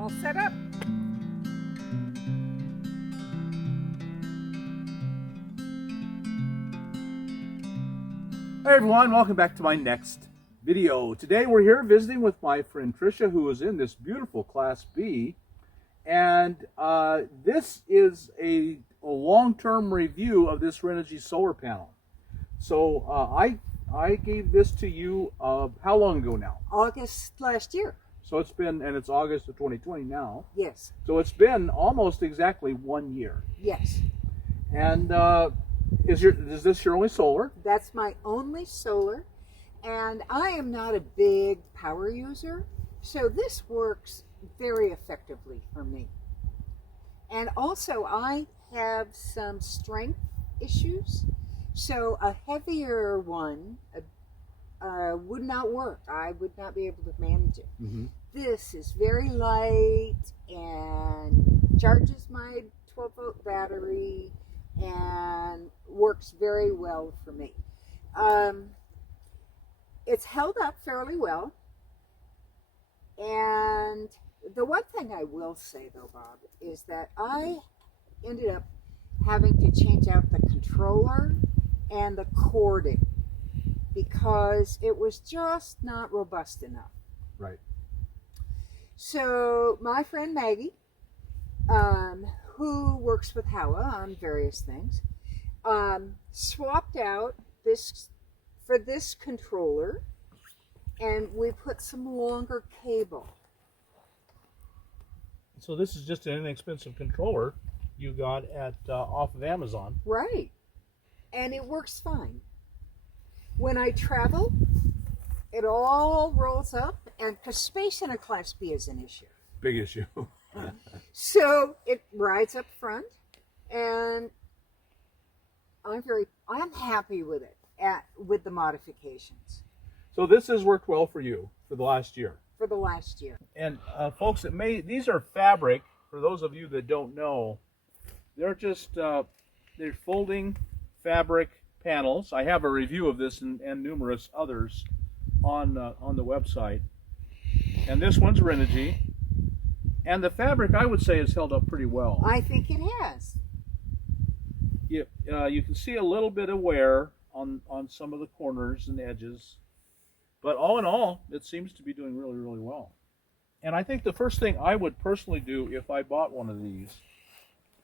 all set up. Hey everyone, welcome back to my next video. Today we're here visiting with my friend Trisha, who is in this beautiful Class B. And this is a long-term review of this Renogy solar panel. So I gave this to you how long ago now? August last year. So it's been, and it's August of 2020 now. Yes. So it's been almost exactly 1 year. Yes. And is this your only solar? That's my only solar. And I am not a big power user, so this works very effectively for me. And also I have some strength issues, so a heavier one would not work. I would not be able to manage it. Mm-hmm. This is very light and charges my 12-volt battery and works very well for me. It's held up fairly well. And the one thing I will say though, Bob, is that I ended up having to change out the controller and the cording because it was just not robust enough. Right. So my friend Maggie, who works with Howa on various things, swapped out this for this controller, and we put some longer cable. So this is just an inexpensive controller you got at off of Amazon. Right. And it works fine. When I travel, it all rolls up, and because space in a Class B is an issue. Big issue. So it rides up front, and I'm happy with it with the modifications. So this has worked well for you for the last year. For the last year. And folks, these are fabric. For those of you that don't know, they're just they're folding fabric panels. I have a review of this and numerous others on the website. And this one's Renogy. And the fabric, I would say, has held up pretty well. I think it has. You can see a little bit of wear on some of the corners and edges. But all in all, it seems to be doing really, really well. And I think the first thing I would personally do if I bought one of these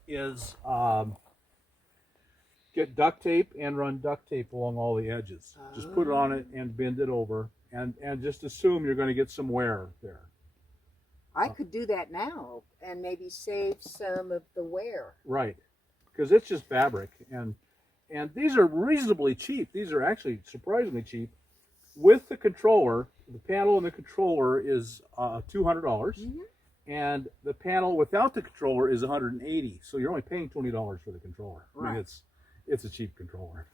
is get duct tape and run duct tape along all the edges. Just put it on it and bend it over, and just assume you're going to get some wear there. I could do that now and maybe save some of the wear. Right, because it's just fabric, and these are reasonably cheap. These are actually surprisingly cheap. With the controller, the panel and the controller is $200, mm-hmm. and the panel without the controller is $180. So you're only paying $20 for the controller. Right. I mean, it's a cheap controller.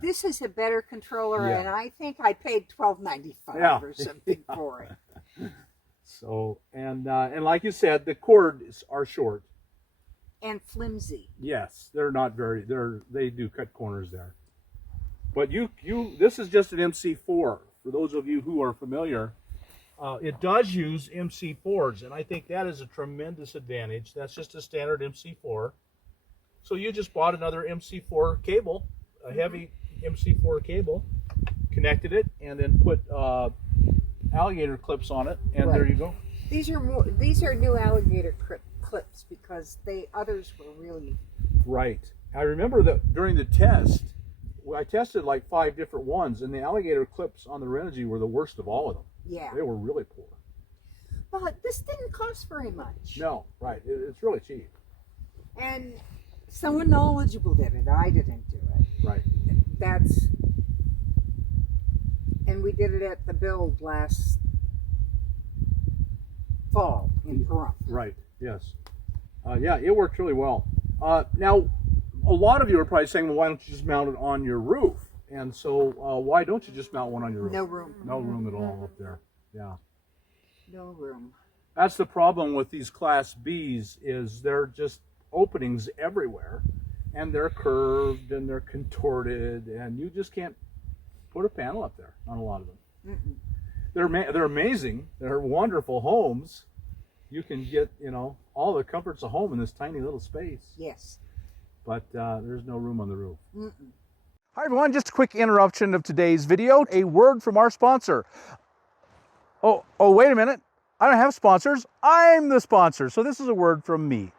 This is a better controller, Yeah. and I think I paid $12.95 or something for it. So and like you said, the cords are short and flimsy. Yes, they're not very. They do cut corners there. But this is just an MC4. For those of you who are familiar, it does use MC4s, and I think that is a tremendous advantage. That's just a standard MC4. So you just bought another MC4 cable, a heavy MC4 cable, connected it, and then put alligator clips on it, and right. There you go. These are new alligator clips because others were really right. I remember that during the test. I tested like 5 different ones, and the alligator clips on the Renogy were the worst of all of them. Yeah. They were really poor. But this didn't cost very much. No, right. It's really cheap. And someone knowledgeable did it. I didn't do it. Right. And we did it at the build last fall in Pahrump. Right, yes. Yeah, it worked really well. Now, a lot of you are probably saying, well, why don't you just mount it on your roof? And so why don't you just mount one on your roof? No room. No room at all up there. Yeah. No room. That's the problem with these Class Bs is they're just openings everywhere, and they're curved and they're contorted, and you just can't put a panel up there on a lot of them. Mm-mm. They're amazing. They're wonderful homes, you can get, you know, all the comforts of home in this tiny little space. Yes. But there's no room on the roof. Mm-mm. Hi everyone, just a quick interruption of today's video. A word from our sponsor. Oh, wait a minute. I don't have sponsors. I'm the sponsor. So this is a word from me.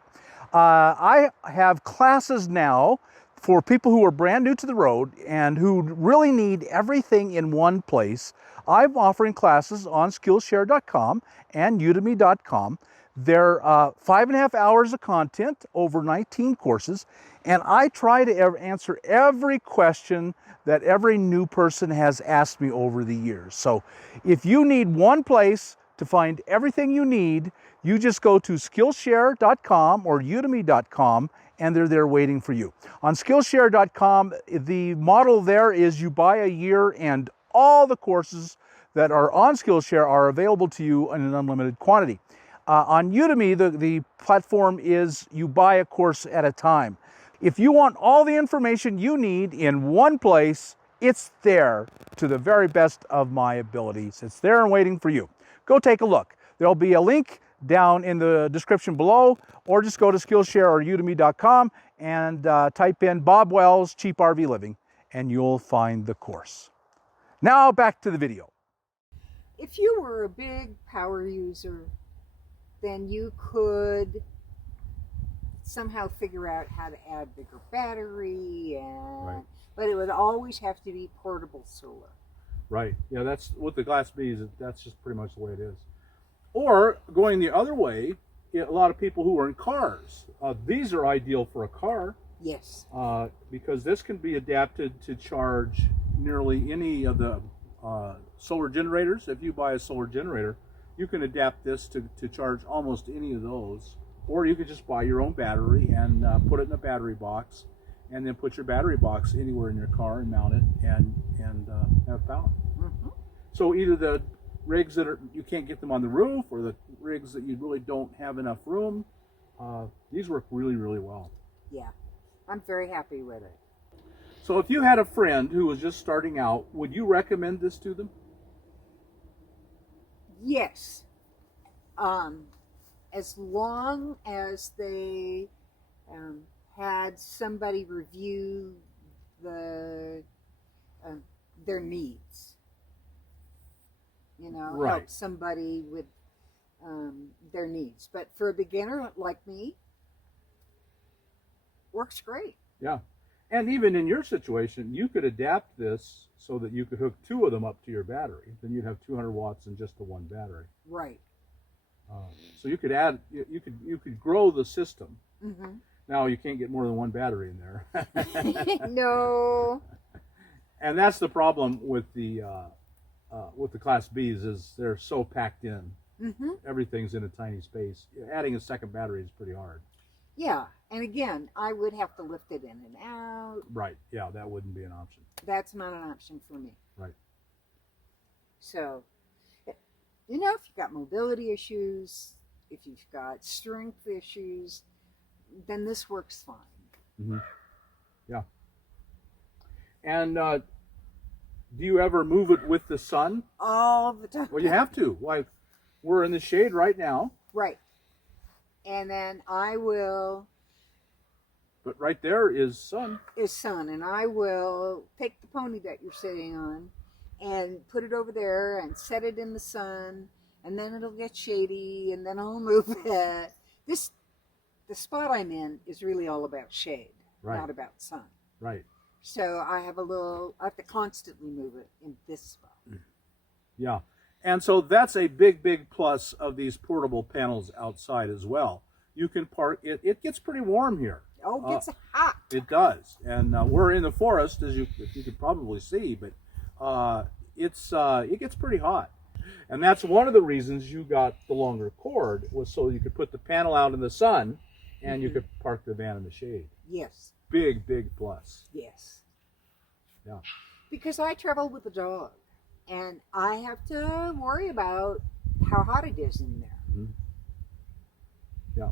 I have classes now for people who are brand new to the road and who really need everything in one place. I'm offering classes on Skillshare.com and Udemy.com. They're 5.5 hours of content over 19 courses, and I try to answer every question that every new person has asked me over the years. So if you need one place to find everything you need, you just go to Skillshare.com or Udemy.com, and they're there waiting for you. On Skillshare.com, the model there is you buy a year and all the courses that are on Skillshare are available to you in an unlimited quantity. On Udemy, the platform is you buy a course at a time. If you want all the information you need in one place, it's there to the very best of my abilities. It's there and waiting for you. Go take a look. There'll be a link down in the description below, or just go to Skillshare or Udemy.com and type in Bob Wells Cheap RV Living, and you'll find the course. Now back to the video. If you were a big power user, then you could somehow figure out how to add bigger battery, and Right. but it would always have to be portable solar. Right. Yeah, that's with the Class Bs. That's just pretty much the way it is. Or going the other way, a lot of people who are in cars. These are ideal for a car Yes. because this can be adapted to charge nearly any of the solar generators. If you buy a solar generator, you can adapt this to charge almost any of those. Or you could just buy your own battery and put it in a battery box, and then put your battery box anywhere in your car and mount it and have power. Mm-hmm. So either the rigs that you can't get them on the roof, or the rigs that you really don't have enough room, these work really, really well. Yeah, I'm very happy with it. So if you had a friend who was just starting out, would you recommend this to them? Yes. As long as they had somebody review their needs. You know, Right. help somebody with their needs. But for a beginner like me, works great. Yeah. And even in your situation, you could adapt this so that you could hook two of them up to your battery. Then you'd have 200 watts in just the one battery. Right. So you could add, you could grow the system. Mm-hmm. Now you can't get more than one battery in there. No. And that's the problem with the Class Bs, is they're so packed in. Mm-hmm. Everything's in a tiny space. Adding a second battery is pretty hard. Yeah, and again, I would have to lift it in and out. Right. Yeah, that wouldn't be an option. That's not an option for me. Right. So, you know, if you've got mobility issues, if you've got strength issues, then this works fine. Mm-hmm. Yeah. And do you ever move it with the sun? All the time. Well, you have to. Like, we're in the shade right now. Right. And then I will, But right there is sun. and I will take the pony that you're sitting on and put it over there and set it in the sun, and then it'll get shady, and then I'll move it. The spot I'm in is really all about shade, Right. not about sun. Right. So I have to constantly move it in this spot. Yeah. And so that's a big, big plus of these portable panels outside as well. You can park it. It gets pretty warm here. Oh, it gets hot. It does. And we're in the forest, as you could probably see, but it gets pretty hot. And that's one of the reasons you got the longer cord, was so you could put the panel out in the sun and you could park the van in the shade. Yes. Big, big plus. Yes. Yeah. Because I travel with a dog, and I have to worry about how hot it is in there. Mm-hmm. Yeah.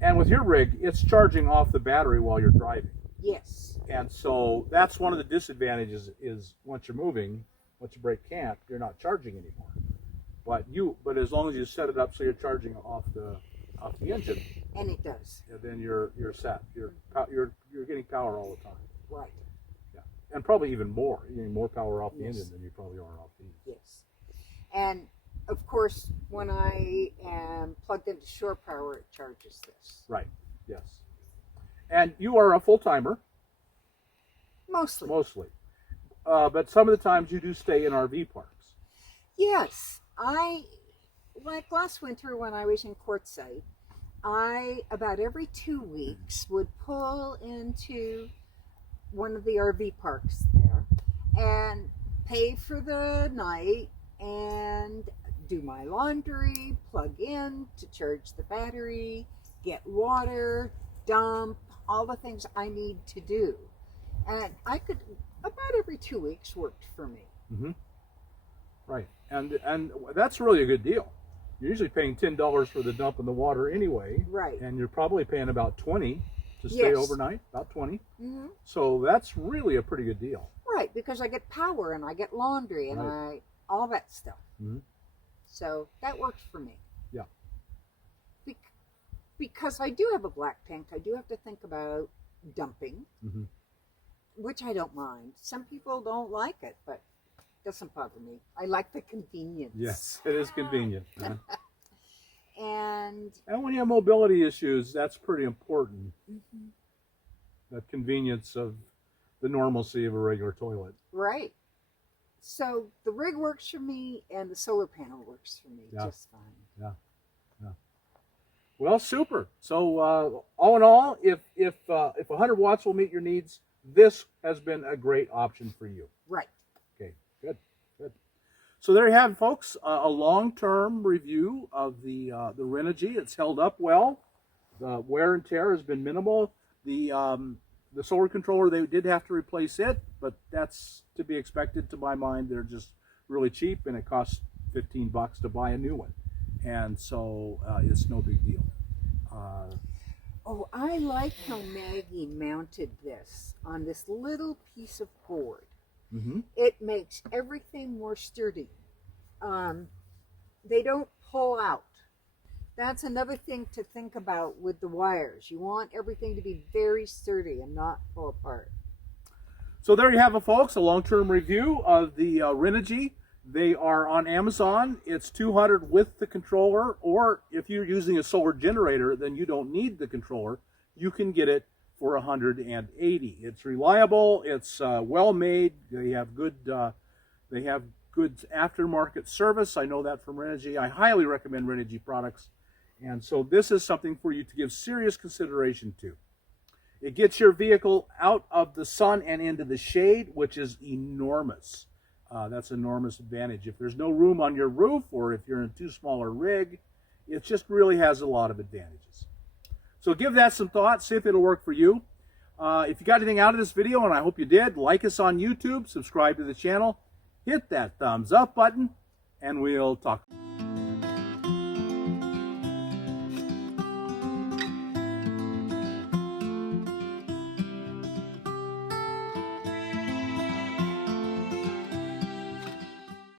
And with your rig, it's charging off the battery while you're driving. Yes. And so that's one of the disadvantages, is once you're moving, once you break camp, you're not charging anymore. But as long as you set it up so you're charging off the engine, And it does. then you're set. You're getting power all the time. Right. Yeah, and probably even more. You're getting more power off the Yes. engine than you probably are off these. Yes. And of course, when I am plugged into shore power, it charges this. Right. Yes. And you are a full timer. Mostly. Mostly. But some of the times you do stay in RV parks. Yes. Like last winter when I was in Quartzsite, about every 2 weeks, would pull into one of the RV parks there and pay for the night and do my laundry, plug in to charge the battery, get water, dump, all the things I need to do. And I could, about every 2 weeks worked for me. Mm-hmm. Right. And that's really a good deal. You're usually paying $10 for the dump and the water anyway. Right. And you're probably paying about $20 to stay Yes. overnight, about 20. Mm-hmm. So that's really a pretty good deal. Right, because I get power and I get laundry and Right. all that stuff. Mm-hmm. So that works for me. Yeah. Because I do have a black tank, I do have to think about dumping, Mm-hmm. which I don't mind. Some people don't like it, but it doesn't bother me. I like the convenience. Yes, it is convenient. And And when you have mobility issues, that's pretty important. mhm, The convenience of the normalcy of a regular toilet. right. So the rig works for me and the solar panel works for me Yeah. just fine. Well, super. So all in all, if 100 watts will meet your needs, this has been a great option for you. Right. Okay, good. So there you have it, folks. A long-term review of the Renogy. It's held up well. The wear and tear has been minimal. The solar controller, they did have to replace it, but that's to be expected to my mind. They're just really cheap, and it costs $15 to buy a new one. And so it's no big deal. Oh, I like how Maggie mounted this on this little piece of board. Mm-hmm. It makes everything more sturdy. They don't pull out. That's another thing to think about with the wires. You want everything to be very sturdy and not fall apart. So there you have it, folks. A long-term review of the Renogy. They are on Amazon. It's $200 with the controller, or if you're using a solar generator, then you don't need the controller. You can get it for $180. It's reliable. It's well made. They have good aftermarket service. I know that from Renogy. I highly recommend Renogy products, and so this is something for you to give serious consideration to. It gets your vehicle out of the sun and into the shade, which is enormous. That's an enormous advantage. If there's no room on your roof, or if you're in a too small a rig, it just really has a lot of advantages. So give that some thought, see if it'll work for you. If you got anything out of this video, and I hope you did, like us on YouTube, subscribe to the channel, hit that thumbs up button, and we'll talk.